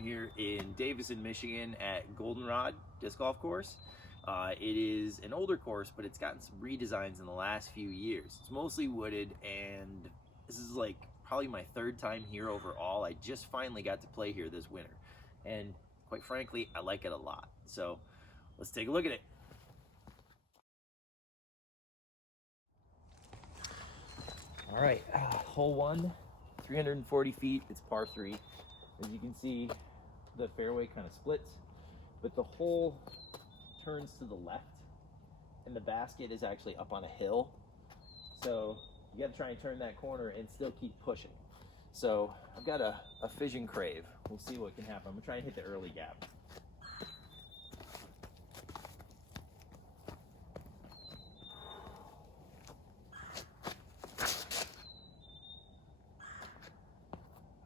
here in Davison, Michigan at Goldenrod Disc Golf Course. It is an older course, but it's gotten some redesigns in the last few years. It's mostly wooded, and this is like probably my third time here overall. I just finally got to play here this winter, and quite frankly, I like it a lot. So let's take a look at it. All right, hole one, 340 feet, it's par 3. As you can see, the fairway kind of splits, but the hole turns to the left, and the basket is actually up on a hill. So you got to try and turn that corner and still keep pushing. So I've got a fission crave. We'll see what can happen. I'm gonna try and hit the early gap.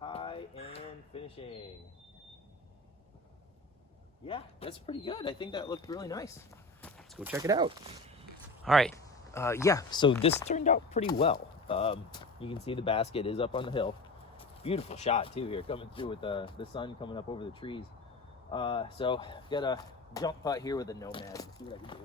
High and finishing. Yeah, that's pretty good. I think that looked really nice. Let's go check it out. All right, yeah, so this turned out pretty well. You can see the basket is up on the hill. Beautiful shot too here, coming through with the sun coming up over the trees. So I've got a jump putt here with a Nomad. Let's see what I can do.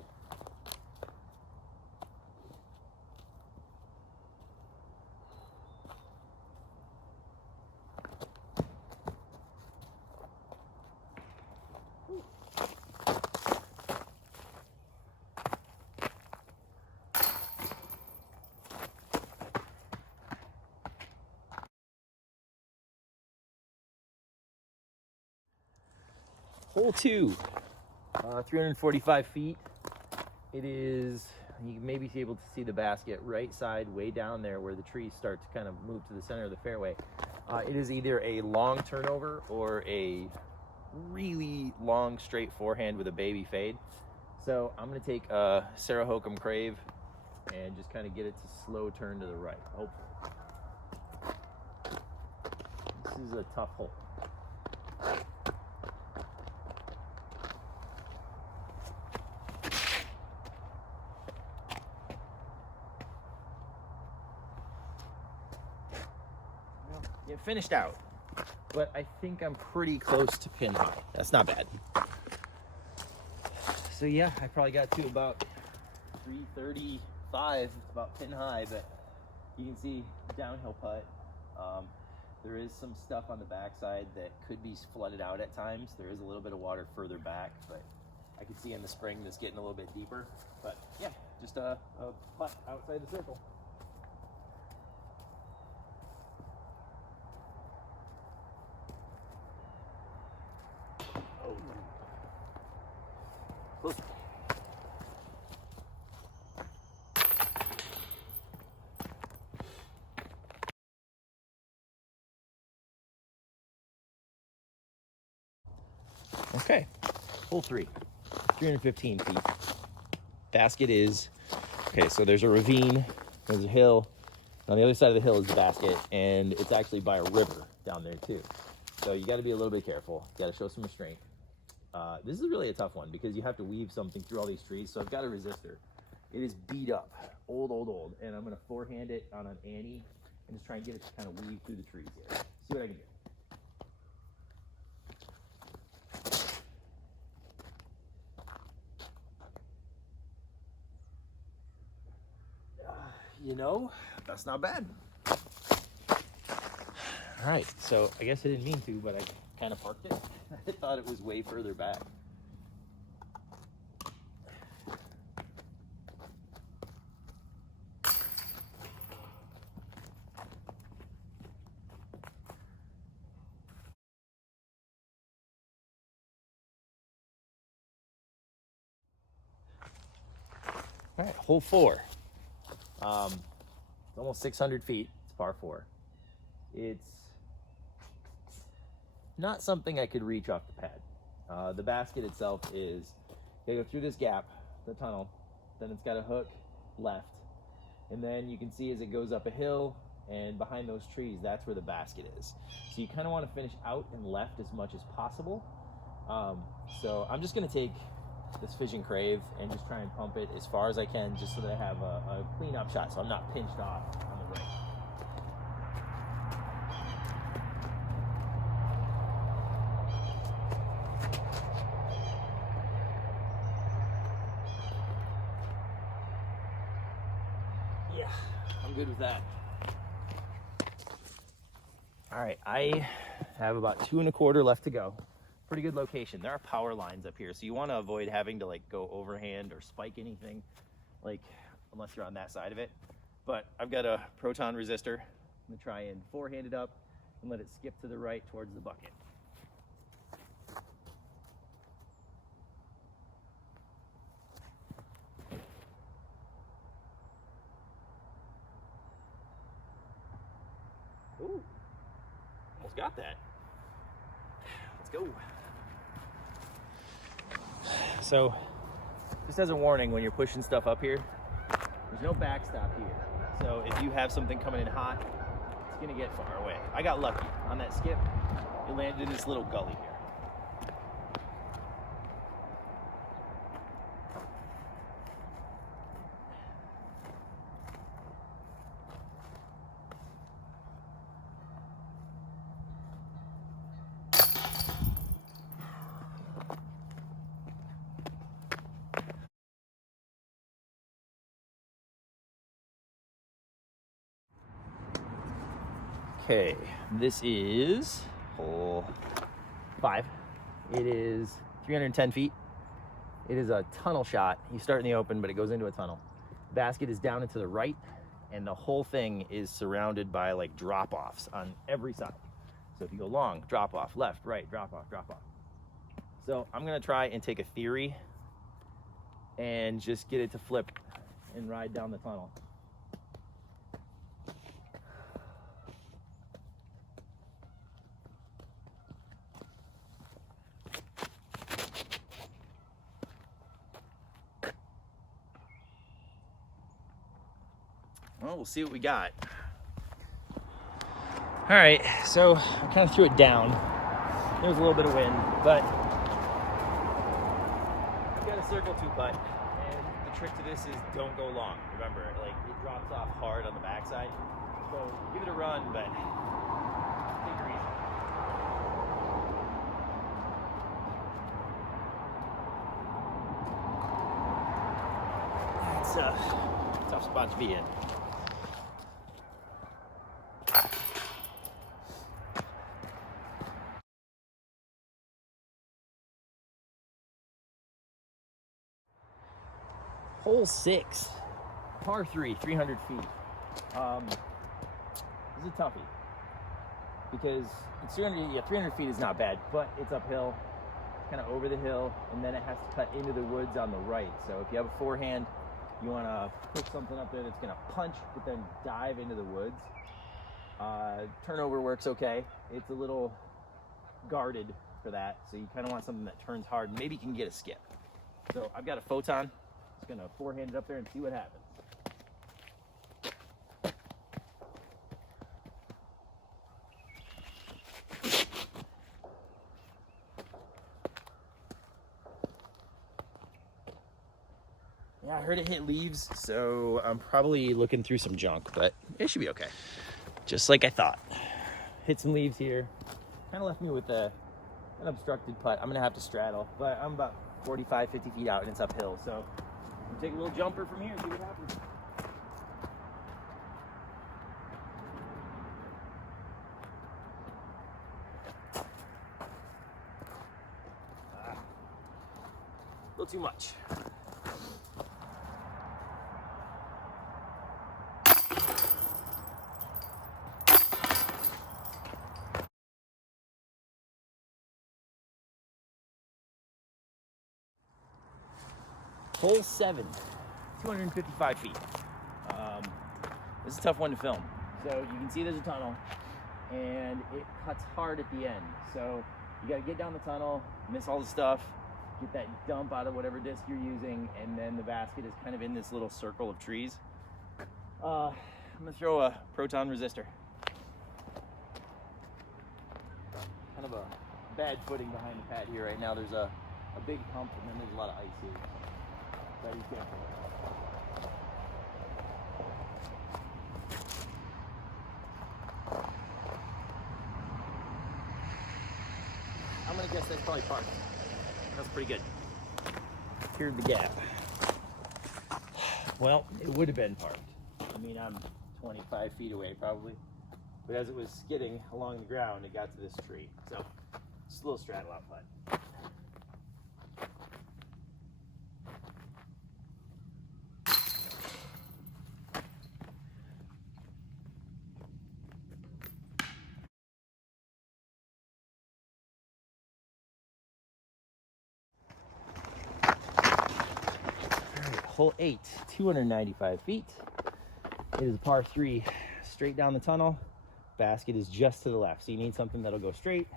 Hole 2, 345 feet. It is, you may be able to see the basket right side way down there where the trees start to kind of move to the center of the fairway. It is either a long turnover or a really long straight forehand with a baby fade. So I'm going to take a Sarah Hokum Crave and just kind of get it to slow turn to the right, hopefully. This is a tough hole. It finished out, but I think I'm pretty close to pin high. That's not bad. So yeah, I probably got to about 335, about pin high, but you can see downhill putt. There is some stuff on the backside that could be flooded out at times. There is a little bit of water further back, but I can see in the spring that's getting a little bit deeper. But yeah, just a putt outside the circle. Close. Okay, hole 3, 315 feet. Basket is, okay, so there's a ravine, there's a hill. On the other side of the hill is the basket, and it's actually by a river down there too. So you gotta be a little bit careful. You gotta show some restraint. This is really a tough one because you have to weave something through all these trees. So I've got a resistor. It is beat up, old, and I'm gonna forehand it on an Annie and just try and get it to kind of weave through the trees here. See what I can do. You know, that's not bad. All right, so I guess I didn't mean to, but I kind of parked it. I thought it was way further back. All right, hole 4. It's almost 600 feet. It's par 4. It's not something I could reach off the pad. The basket itself is, you go through this gap, the tunnel, then it's got a hook left, and then you can see as it goes up a hill, and behind those trees, that's where the basket is. So you kind of want to finish out and left as much as possible. So I'm just going to take this fission crave and just try and pump it as far as I can, just so that I have a clean up shot, so I'm not pinched off on the right. Yeah, I'm good with that. All right, I have about 2 1/4 left to go. Pretty good location. There are power lines up here, so you want to avoid having to like go overhand or spike anything, like unless you're on that side of it. But I've got a proton resistor. I'm gonna try and forehand it up and let it skip to the right towards the bucket. Ooh, almost got that. Let's go. So, just as a warning, when you're pushing stuff up here, there's no backstop here. So if you have something coming in hot, it's gonna get far away. I got lucky on that skip. It landed in this little gully here. Okay, this is hole 5. It is 310 feet. It is a tunnel shot. You start in the open, but it goes into a tunnel. Basket is down and to the right, and the whole thing is surrounded by like drop-offs on every side. So if you go long, drop off, left, right, drop off, drop off. So I'm gonna try and take a theory and just get it to flip and ride down the tunnel. Well, we'll see what we got. All right, so I kind of threw it down. There was a little bit of wind, but I've got a circle 2 putt, and the trick to this is don't go long. Remember, like it drops off hard on the backside, so give it a run, but take it easy. It's a tough spot to be in. Hole 6, par 3, 300 feet. This is a toughie because it's 300 feet is not bad, but it's uphill, kind of over the hill, and then it has to cut into the woods on the right. So if you have a forehand, you want to put something up there that's going to punch, but then dive into the woods. Turnover works okay. It's a little guarded for that, so you kind of want something that turns hard. Maybe you can get a skip. So I've got a photon. Just gonna forehand it up there and see what happens. Yeah, I heard it hit leaves, so I'm probably looking through some junk, but it should be okay. Just like I thought. Hit some leaves here. Kind of left me with an obstructed putt. I'm gonna have to straddle, but I'm about 45, 50 feet out and it's uphill, so we'll take a little jumper from here and see what happens. A little too much. Hole 7, 255 feet. This is a tough one to film. So you can see there's a tunnel and it cuts hard at the end. So you gotta get down the tunnel, miss all the stuff, get that dump out of whatever disc you're using, and then the basket is kind of in this little circle of trees. I'm gonna throw a proton resistor. Kind of a bad footing behind the pad here right now. There's a big hump and then there's a lot of ice here. Gotta be careful. I'm gonna guess that's probably parked. That's pretty good. Cleared the gap. Well, it would have been parked, mean, I'm 25 feet away probably. But as it was skidding along the ground, it got to this tree. So, just a little straddle out putt. Hole 8, 295 feet. It is a par 3, straight down the tunnel. Basket is just to the left, so you need something that'll go straight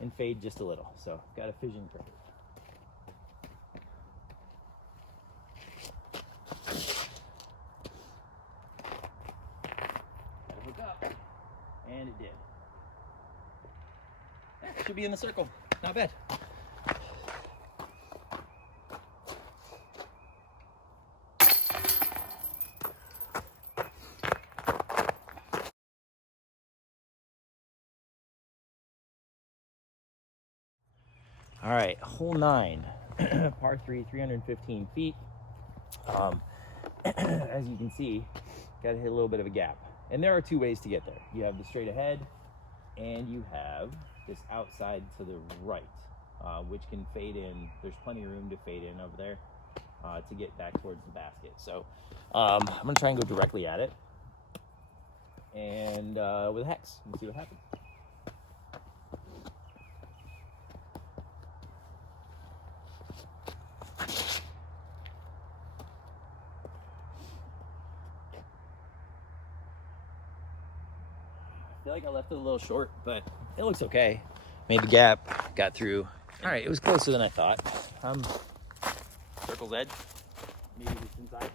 and fade just a little. So, got a fission cricket. Gotta hook up, and it did. Should be in the circle. Not bad. All right, hole 9, par 3, 315 feet. As you can see, got to hit a little bit of a gap. And there are 2 ways to get there. You have the straight ahead, and you have this outside to the right, which can fade in. There's plenty of room to fade in over there to get back towards the basket. So I'm going to try and go directly at it, and with a hex, and see what happens. I feel like I left it a little short, but it looks okay. Made the gap, got through. All right, it was closer than I thought. Circle's edge, maybe just inside.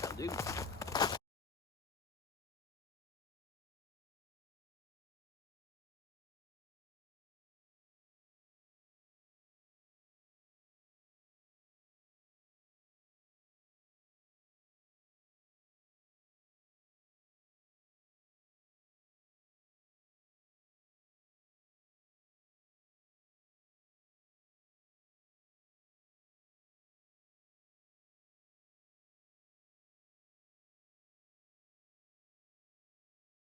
That'll do.